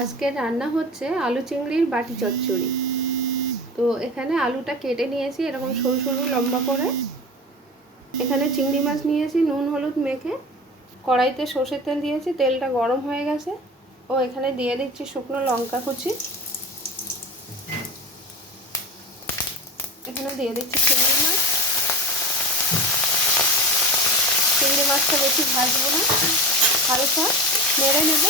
আজকে রান্না হচ্ছে আলু চিংড়ির বাটি চচ্চড়ি। তো এখানে আলুটা কেটে নিয়েছি এরকম সরু সরু লম্বা করে। এখানে চিংড়ি মাছ নিয়েছি নুন হলুদ মেখে। কড়াইতে সর্ষের তেল দিয়েছি, তেলটা গরম হয়ে গেছে। ও এখানে দিয়ে দিচ্ছি শুকনো লঙ্কা কুচি। এখানে দিয়ে দিচ্ছি চিংড়ি মাছ। চিংড়ি মাছটা বেশি ভাজবো না, হালকা নেড়ে নেব।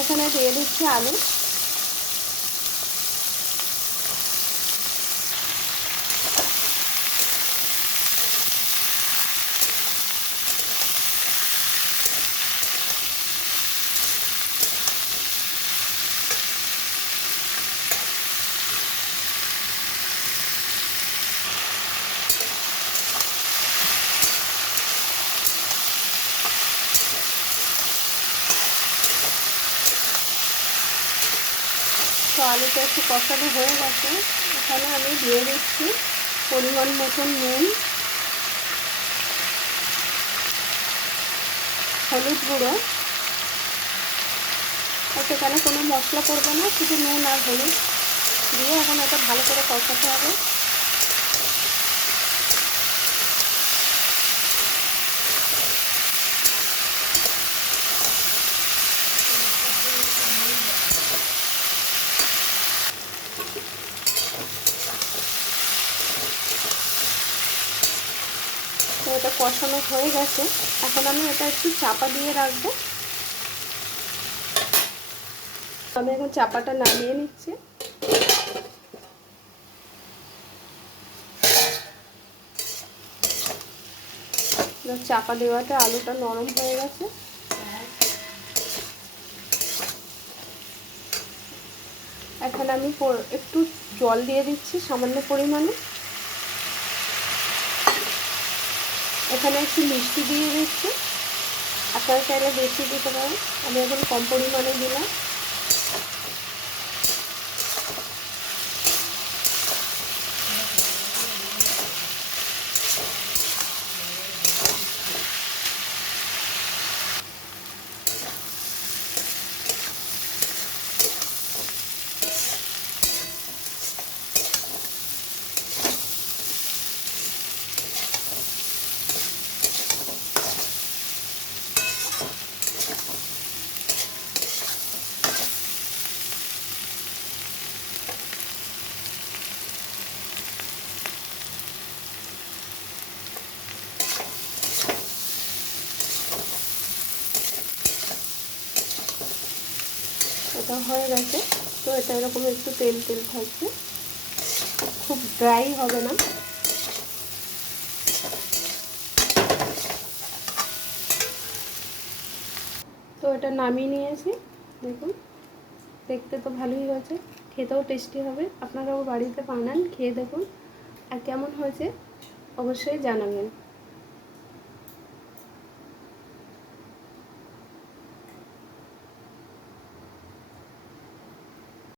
এখানে দিয়ে দিচ্ছি আলু। তো আলুটা একটু কষানো হয়ে গেছে। এখানে আমি দিয়ে দিচ্ছি পরিমাণ মতন নুন, হলুদ গুঁড়ো। সেখানে কোনো মশলা পড়বে না, শুধু নুন আর হলুদ দিয়ে এখন এটা ভালো করে কষাতে হবে। তো এটা কষানো হয়ে গেছে। এখন আমি এটা একটু চাপা দিয়ে রাখবো। আমি এখন চাপাটা নামিয়ে নিচ্ছি। চাপা দেওয়াতে আলুটা নরম হয়ে গেছে। এখন আমি একটু জল দিয়ে দিচ্ছি সামান্য পরিমাণে। এখানে একটু মিষ্টি দিয়ে দিচ্ছি, আপনারা চাইলে বেশি দিতে পারেন। আমি এখন কম পরিমাণে দিলাম। এটা হয়ে গেছে। তো এটা এরকম একটু তেল তেল থাকবে, খুব ড্রাই হবে না। তো এটা নামিয়ে নিয়েছি। দেখুন, দেখতে তো ভালোই হয়েছে, খেতেও টেস্টি হবে। আপনারাও বাড়িতে বানান, খেয়ে দেখুন, আর কেমন হয়েছে অবশ্যই জানাবেন।